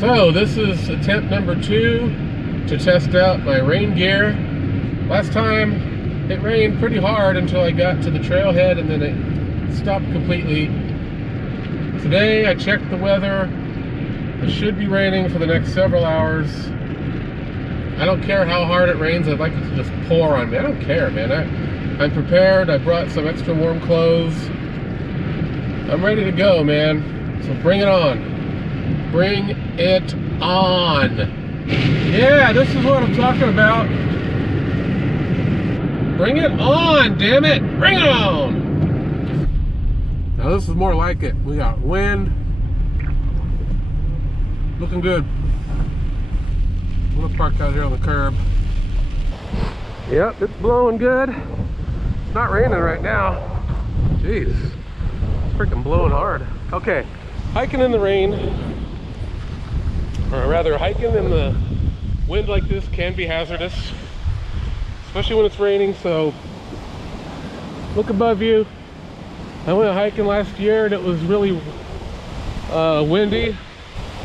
So this is attempt number 2 to test out my rain gear. Last time it rained pretty hard until I got to the trailhead and then it stopped completely. Today I checked the weather. It should be raining for the next several hours. I don't care how hard it rains. I'd like it to just pour on me. I don't care, man. I'm prepared. I brought some extra warm clothes. I'm ready to go, man. So bring it on. Bring it on. Yeah, this is what I'm talking about. Bring it on, damn it. Bring it on. Now this is more like it. We got wind. Looking good. I'm gonna park out here on the curb. Yep, it's blowing good. It's not raining right now. Jeez, it's freaking blowing hard. Okay, hiking in the rain, or rather hiking in the wind like this can be hazardous, especially when it's raining, so look above you. I went hiking last year and it was really windy,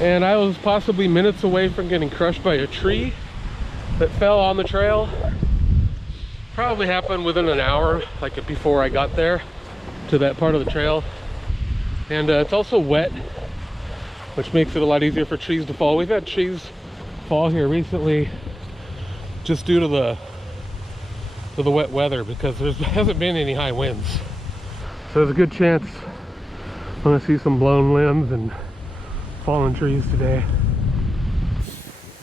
and I was possibly minutes away from getting crushed by a tree that fell on the trail. Probably happened within an hour, like before I got there to that part of the trail. And it's also wet, which makes it a lot easier for trees to fall. We've had trees fall here recently just due to the wet weather, because there hasn't been any high winds. So there's a good chance I'm gonna see some blown limbs and fallen trees today.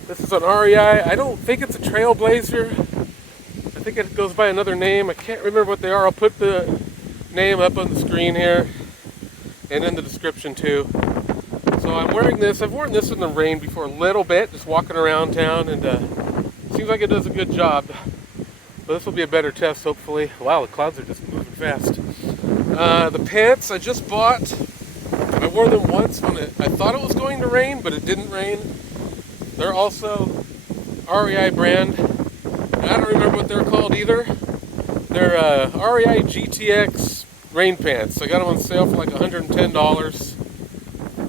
This is an REI. I don't think it's a Trailblazer. I think it goes by another name. I can't remember what they are. I'll put the name up on the screen here and in the description too. So I'm wearing this. I've worn this in the rain before a little bit, just walking around town, and seems like it does a good job. But this will be a better test, hopefully. Wow, the clouds are just moving fast. The pants I just bought. I wore them once when I thought it was going to rain, but it didn't rain. They're also REI brand. I don't remember what they're called either. They're REI GTX rain pants. I got them on sale for like $110.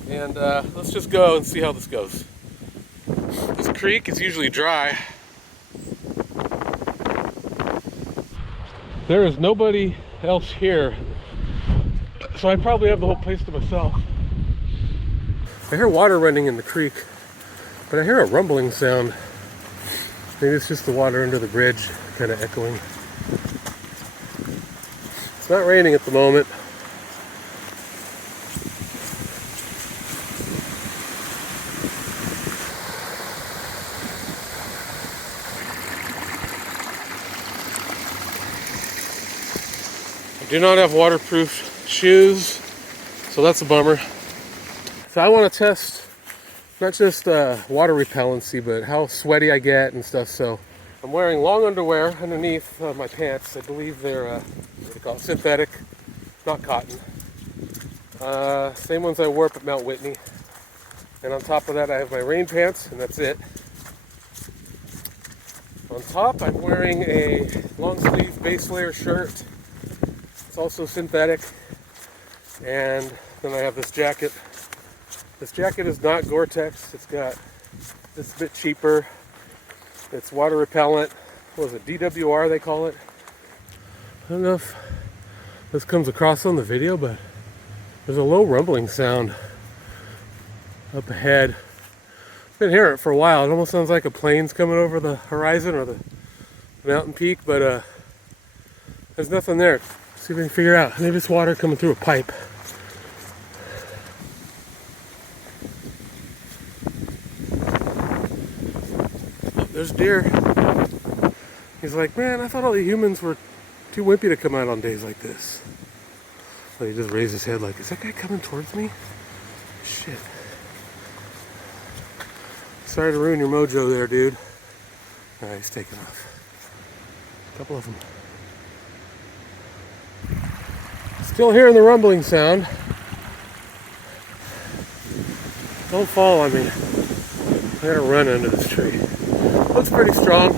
And let's just go and see how this goes. This creek is usually dry. There is nobody else here, so I probably have the whole place to myself. I hear water running in the creek, but I hear a rumbling sound. Maybe it's just the water under the bridge kind of echoing. It's not raining at the moment. I do not have waterproof shoes, so that's a bummer. So I want to test not just water repellency, but how sweaty I get and stuff. So I'm wearing long underwear underneath my pants. I believe they're what do they call it? Synthetic, not cotton. Same ones I wore up at Mt Whitney. And on top of that, I have my rain pants, and that's it. On top, I'm wearing a long sleeve base layer shirt. It's also synthetic. And then I have this jacket. This jacket is not Gore-Tex. It's a bit cheaper. It's water repellent. What is it? DWR they call it. I don't know if this comes across on the video, but there's a low rumbling sound up ahead. I've been hearing it for a while. It almost sounds like a plane's coming over the horizon or the mountain peak, but there's nothing there. Let's see if we can figure out. Maybe it's water coming through a pipe. There's deer. He's like, man, I thought all the humans were too wimpy to come out on days like this. So he just raised his head like, is that guy coming towards me? Shit. Sorry to ruin your mojo there, dude. Alright, he's taking off. A couple of them. Still hearing the rumbling sound. Don't fall on me. I gotta run under this tree. Looks pretty strong.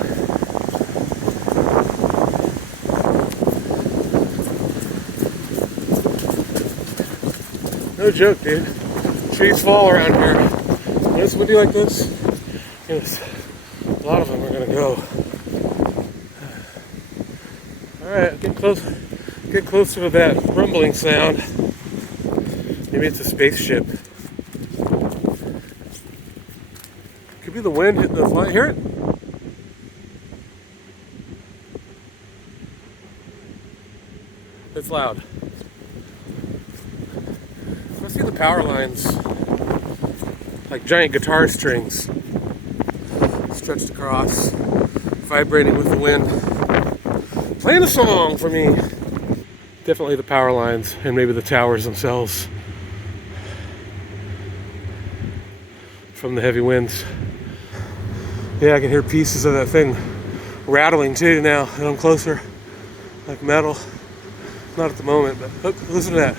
No joke, dude. Trees fall around here. When it's windy like this, yes, a lot of them are going to go. Alright, get closer to that rumbling sound. Maybe it's a spaceship. Could be the wind hitting the flight. Hear it? It's loud. I see the power lines, like giant guitar strings, stretched across, vibrating with the wind, playing a song for me. Definitely the power lines and maybe the towers themselves from the heavy winds. Yeah, I can hear pieces of that thing rattling too now that I'm closer, like metal. Not at the moment, but look, listen to that.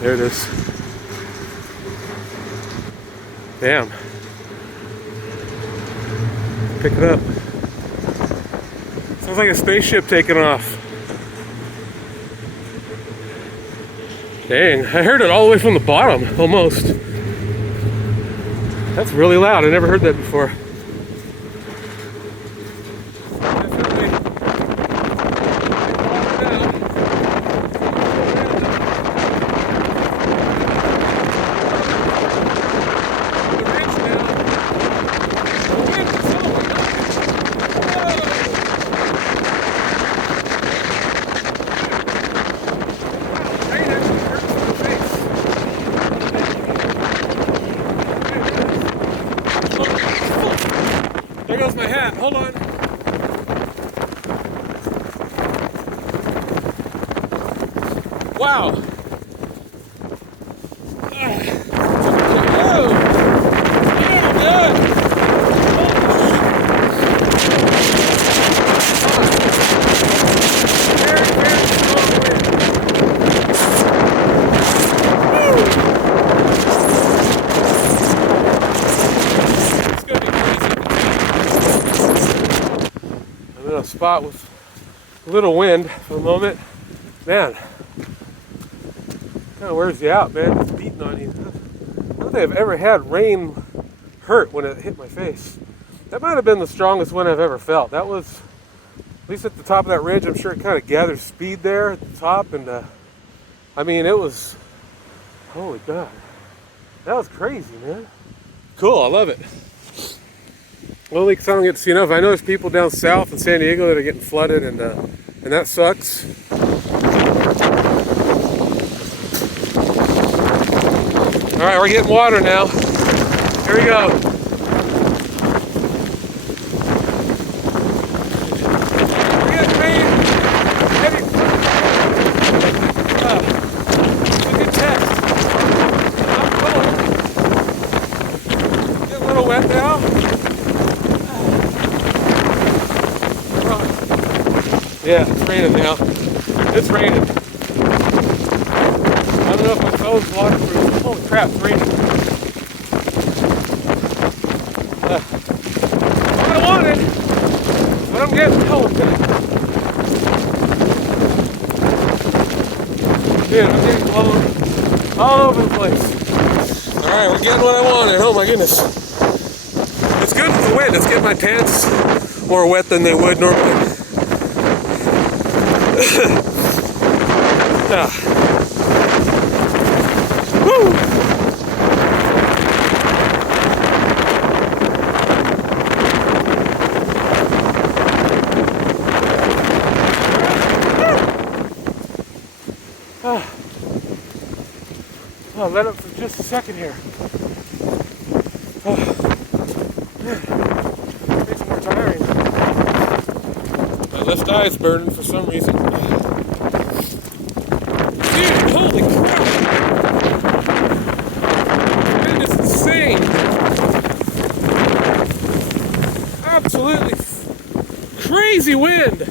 There it is. Damn. Pick it up. Sounds like a spaceship taking off. Dang, I heard it all the way from the bottom, almost. That's really loud. I never heard that before. There goes my hat. Hold on. Wow. A spot with a little wind for the moment. Man, kind of wears you out, man. It's beating on you. I don't think I've ever had rain hurt when it hit my face. That might have been the strongest wind I've ever felt. That was, at least at the top of that ridge, I'm sure it kind of gathered speed there at the top. And I mean, it was, holy God. That was crazy, man. Cool, I love it. Well, because I don't get to see enough. I know there's people down south in San Diego that are getting flooded, and that sucks. All right, we're getting water now. Here we go. We're getting rain. Heavy. Good test. I'm going. Getting a little wet now. Yeah, it's raining now. It's raining. I don't know if my phone's waterproof. Holy crap, it's raining. What I wanted, what I'm getting. Holy God. Dude, I'm getting blown all over the place. Alright, we're getting what I wanted. Oh my goodness. It's good with the wind. It's getting my pants more wet than they would normally. Woo! Oh, let up for just a second here. Makes it more tiring. My left eye is burning for some reason. Dude, holy crap! That is insane! Absolutely crazy wind!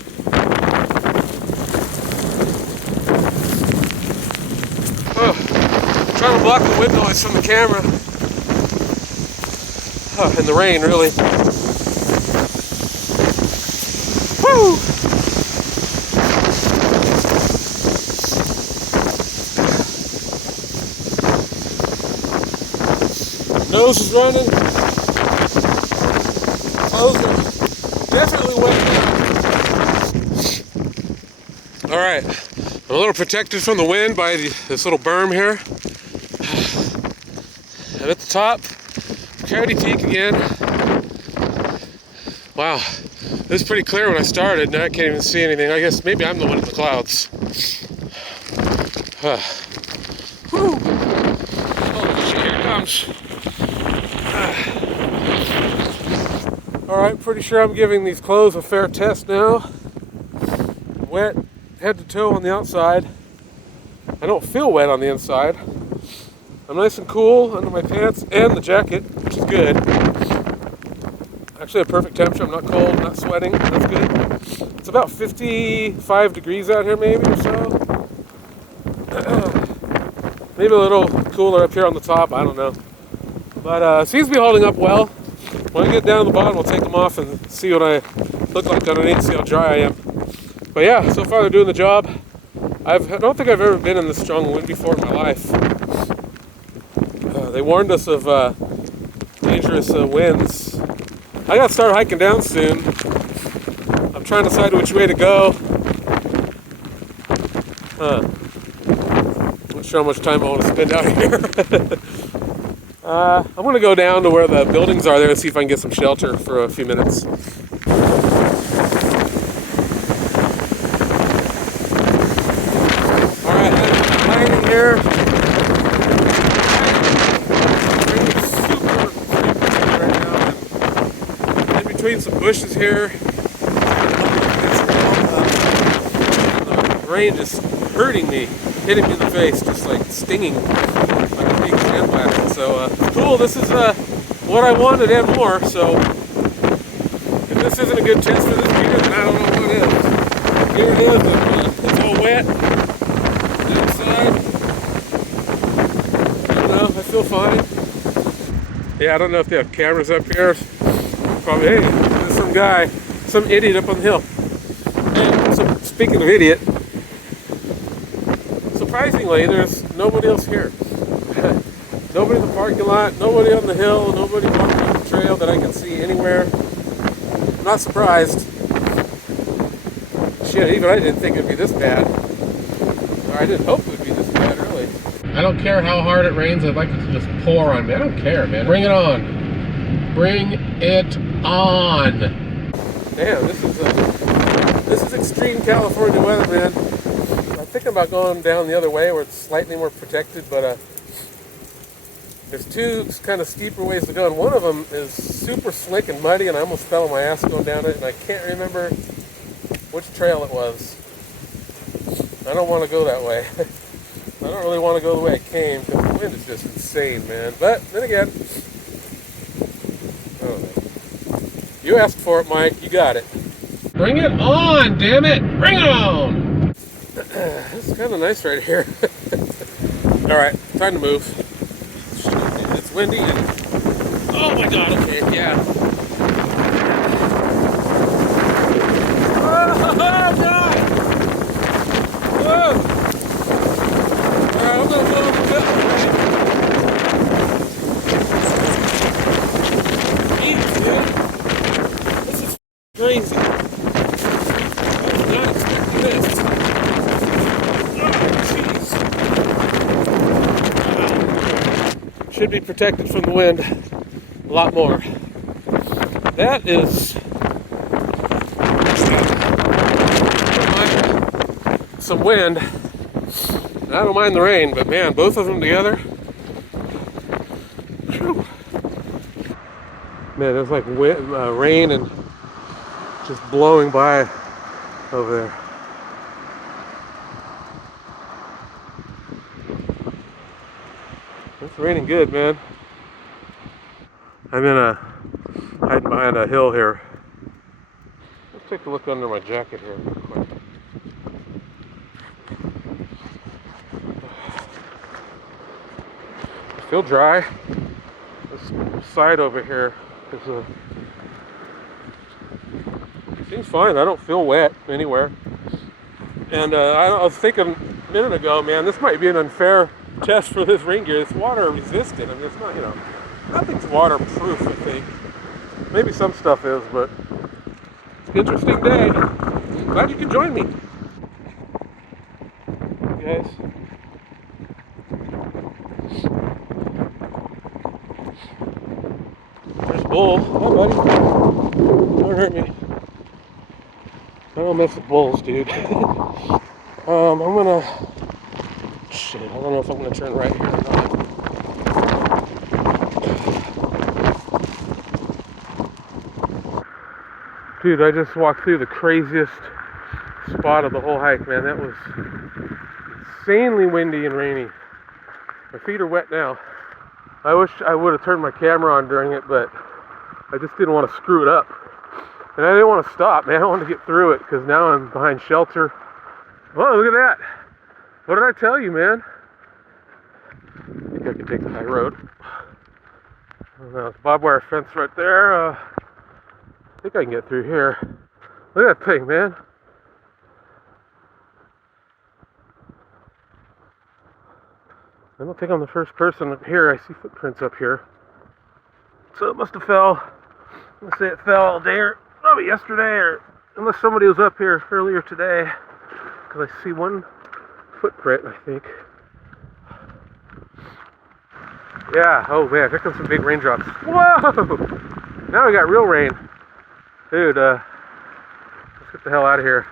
Trying to block the wind noise from the camera. And the rain, really. Woo! hose is running. Clothes are definitely wet now. All right, I'm a little protected from the wind by this little berm here. I'm at the top, Coyote Peak again. Wow, it was pretty clear when I started. Now I can't even see anything. I guess maybe I'm the one in the clouds. Whew. Oh shit, here it comes. Alright, pretty sure I'm giving these clothes a fair test now. Wet head to toe on the outside. I don't feel wet on the inside. I'm nice and cool under my pants and the jacket, which is good. Actually a perfect temperature. I'm not cold, not sweating. That's good. It's about 55 degrees out here maybe or so. Maybe a little cooler up here on the top, I don't know. But seems to be holding up well. When I get down to the bottom, I'll take them off and see what I look like underneath, see how dry I am. But yeah, so far they're doing the job. I don't think I've ever been in this strong wind before in my life. They warned us of dangerous winds. I gotta start hiking down soon. I'm trying to decide which way to go. Not sure how much time I want to spend out here. I'm gonna go down to where the buildings are there and see if I can get some shelter for a few minutes. Alright, I'm landing here. It's super right now. I'm in between some bushes here. The rain just hurting me, hitting me in the face, just like stinging like a big sandblast. So cool, this is what I wanted and more. So if this isn't a good test for this gear, then I don't know what is. Here it is, it's all wet. The inside, I don't know, I feel fine. Yeah, I don't know if they have cameras up here. Probably, hey, there's some guy, some idiot up on the hill. And so, speaking of idiot, surprisingly, there's nobody else here. Nobody in the parking lot, nobody on the hill, nobody walking on the trail that I can see anywhere. I'm not surprised. Shit, even I didn't think it'd be this bad. Or I didn't hope it would be this bad, really. I don't care how hard it rains, I'd like it to just pour on me. I don't care, man. Bring it on. Bring it on. Damn, this is extreme California weather, man. I'm thinking about going down the other way where it's slightly more protected, but there's two kind of steeper ways to go, and one of them is super slick and muddy, and I almost fell on my ass going down it, and I can't remember which trail it was. I don't want to go that way. I don't really want to go the way I came, because the wind is just insane, man. But then again, I don't know. You asked for it, Mike. You got it. Bring it on, damn it! Bring it on! This is kind of nice right here. Alright, time to move. It's windy and... Oh my god, okay, yeah. Oh, god! Whoa! Alright, I'm gonna blow up the bit. Jeez, dude. This is crazy. I was not expecting this. Should be protected from the wind a lot more. That is some wind. I don't mind the rain, but man, both of them together. Whew. Man, there's like wind, rain and just blowing by over there. It's raining good, man. I'm hiding behind a hill here. Let's take a look under my jacket here real quick. I feel dry. This side over here is seems fine. I don't feel wet anywhere. And I was thinking a minute ago, man, this might be an unfair test for this rain gear. It's water resistant. I mean, it's not, you know, Nothing's waterproof, I think. Maybe some stuff is, but it's an interesting day. Glad you could join me. Guys. There's Bull. Hi, buddy. Don't hurt me. I don't mess with bulls, dude. I'm gonna... Shit, I don't know if I'm gonna turn right here or not. Dude, I just walked through the craziest spot of the whole hike, man. That was insanely windy and rainy. My feet are wet now. I wish I would have turned my camera on during it, but I just didn't want to screw it up. And I didn't want to stop, man. I wanted to get through it because now I'm behind shelter. Oh, look at that. What did I tell you, man? I think I can take the high road. Oh, there's a barbed wire fence right there. I think I can get through here. Look at that thing, man. I don't think I'm the first person up here. I see footprints up here. So it must have fell. Let's say it fell all day or probably yesterday, or unless somebody was up here earlier today. Because I see one footprint, I think. Yeah, oh man, here comes some big raindrops. Whoa! Now we got real rain. Dude, let's get the hell out of here.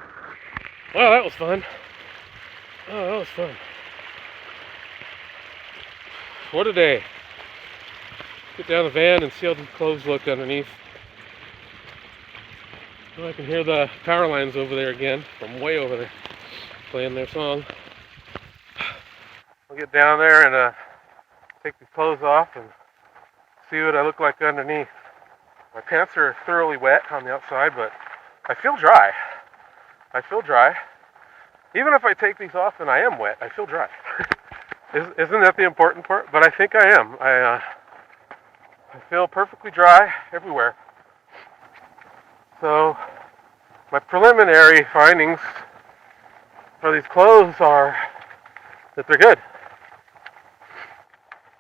Wow, that was fun. Oh, that was fun. What a day. Get down the van and see how the clothes look underneath. Oh, I can hear the power lines over there again, from way over there, playing their song. I'll get down there and take the clothes off and see what I look like underneath. My pants are thoroughly wet on the outside, but I feel dry. I feel dry. Even if I take these off and I am wet, I feel dry. Isn't that the important part? But I think I am. I feel perfectly dry everywhere. So my preliminary findings for these clothes are that they're good.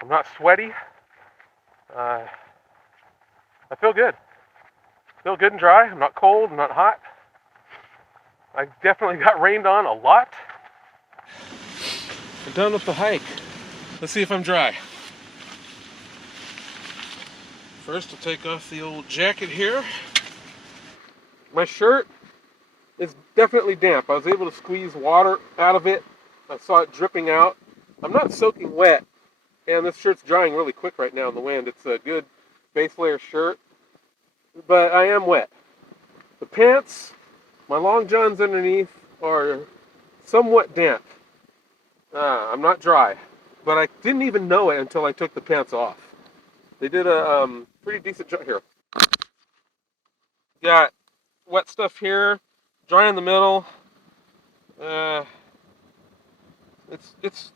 I'm not sweaty. I feel good. I feel good and dry. I'm not cold. I'm not hot. I definitely got rained on a lot. I'm done with the hike. Let's see if I'm dry. First, I'll take off the old jacket here. My shirt is definitely damp. I was able to squeeze water out of it. I saw it dripping out. I'm not soaking wet, and this shirt's drying really quick right now in the wind. It's a good base layer shirt, but I am wet. The pants, my long johns underneath, are somewhat damp. I'm not dry, but I didn't even know it until I took the pants off. They did a pretty decent job here. Got wet stuff here, dry in the middle. It's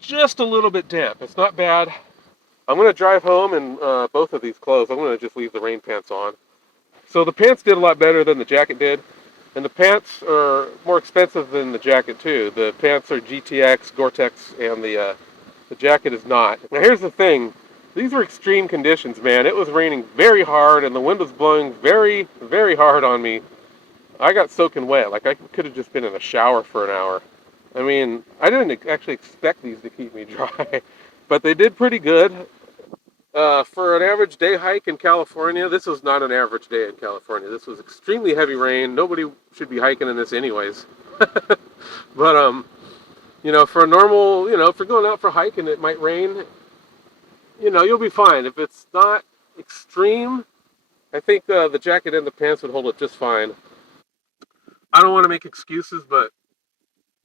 just a little bit damp. It's not bad. I'm gonna drive home in both of these clothes. I'm gonna just leave the rain pants on. So the pants did a lot better than the jacket did. And the pants are more expensive than the jacket too. The pants are GTX, Gore-Tex, and the jacket is not. Now here's the thing. These were extreme conditions, man. It was raining very hard and the wind was blowing very, very hard on me. I got soaking wet. Like I could have just been in a shower for an hour. I mean, I didn't actually expect these to keep me dry, but they did pretty good. For an average day hike in California, this was not an average day in California. This was extremely heavy rain. Nobody should be hiking in this anyways. But, you know, for a normal, you know, if you're going out for hiking, it might rain, you know, you'll be fine. If it's not extreme, I think the jacket and the pants would hold it just fine. I don't want to make excuses, but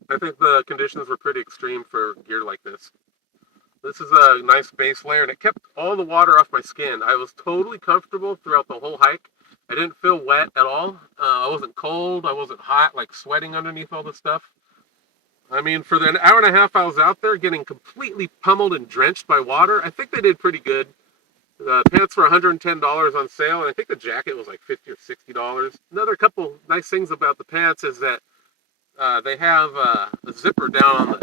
I think the conditions were pretty extreme for gear like this. This is a nice base layer, and it kept all the water off my skin. I was totally comfortable throughout the whole hike. I didn't feel wet at all. I wasn't cold. I wasn't hot, like sweating underneath all this stuff. I mean, for the hour and a half I was out there getting completely pummeled and drenched by water, I think they did pretty good. The pants were $110 on sale, and I think the jacket was like $50 or $60. Another couple nice things about the pants is that they have a zipper down on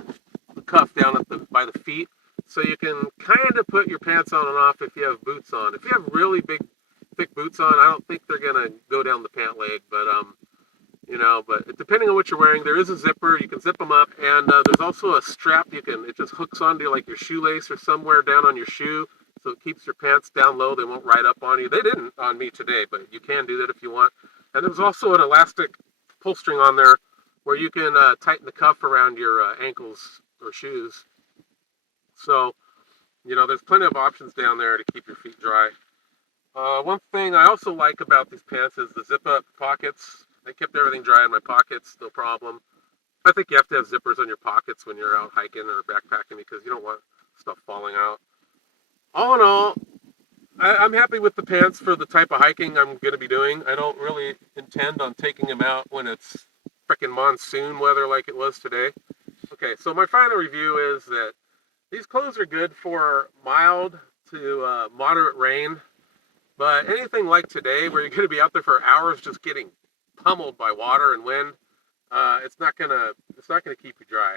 the cuff down at by the feet. so you can kind of put your pants on and off if you have boots on. If you have really big, thick boots on, I don't think they're gonna go down the pant leg, but but depending on what you're wearing, there is a zipper. You can zip them up, and there's also a strap. It just hooks onto like your shoelace or somewhere down on your shoe, so it keeps your pants down low. They won't ride up on you. They didn't on me today, but you can do that if you want. And there's also an elastic pull string on there where you can tighten the cuff around your ankles or shoes. So, there's plenty of options down there to keep your feet dry. One thing I also like about these pants is the zip-up pockets. They kept everything dry in my pockets, no problem. I think you have to have zippers on your pockets when you're out hiking or backpacking because you don't want stuff falling out. All in all, I'm happy with the pants for the type of hiking I'm going to be doing. I don't really intend on taking them out when it's frickin' monsoon weather like it was today. Okay, so my final review is that these clothes are good for mild to moderate rain, but anything like today where you're going to be out there for hours just getting pummeled by water and wind, it's not gonna keep you dry.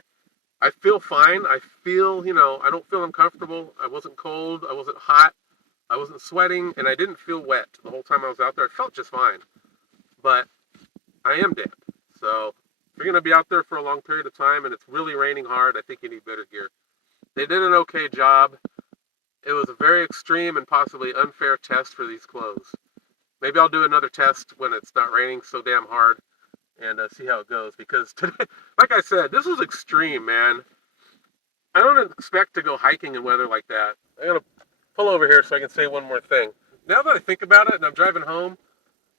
I feel fine. I feel, I don't feel uncomfortable. I wasn't cold. I wasn't hot. I wasn't sweating, and I didn't feel wet the whole time I was out there. I felt just fine, but I am damp. So if you're gonna be out there for a long period of time and it's really raining hard, I think you need better gear. They did an okay job. It was a very extreme and possibly unfair test for these clothes. Maybe I'll do another test when it's not raining so damn hard and see how it goes. Because today, like I said, this was extreme, man. I don't expect to go hiking in weather like that. I'm going to pull over here so I can say one more thing. Now that I think about it and I'm driving home,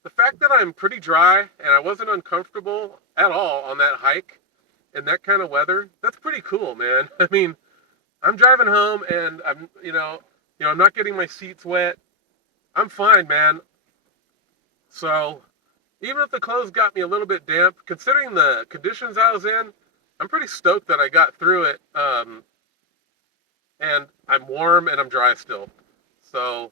the fact that I'm pretty dry and I wasn't uncomfortable at all on that hike in that kind of weather, that's pretty cool, man. I mean, I'm driving home and I'm not getting my seats wet. I'm fine, man. So even if the clothes got me a little bit damp, considering the conditions I was in, I'm pretty stoked that I got through it. And I'm warm and I'm dry still. So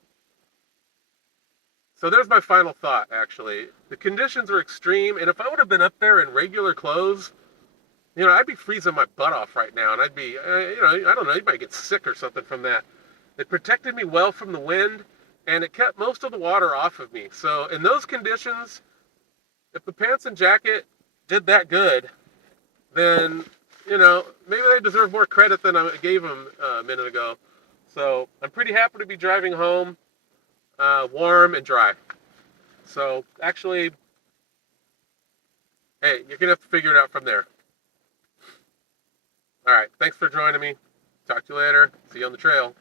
there's my final thought, actually. The conditions are extreme, and if I would have been up there in regular clothes, I'd be freezing my butt off right now, and I'd be, I don't know, you might get sick or something from that. It protected me well from the wind, and it kept most of the water off of me. So in those conditions, if the pants and jacket did that good, then, maybe they deserve more credit than I gave them a minute ago. So I'm pretty happy to be driving home, warm and dry. So actually, hey, you're going to have to figure it out from there. All right, thanks for joining me. Talk to you later. See you on the trail.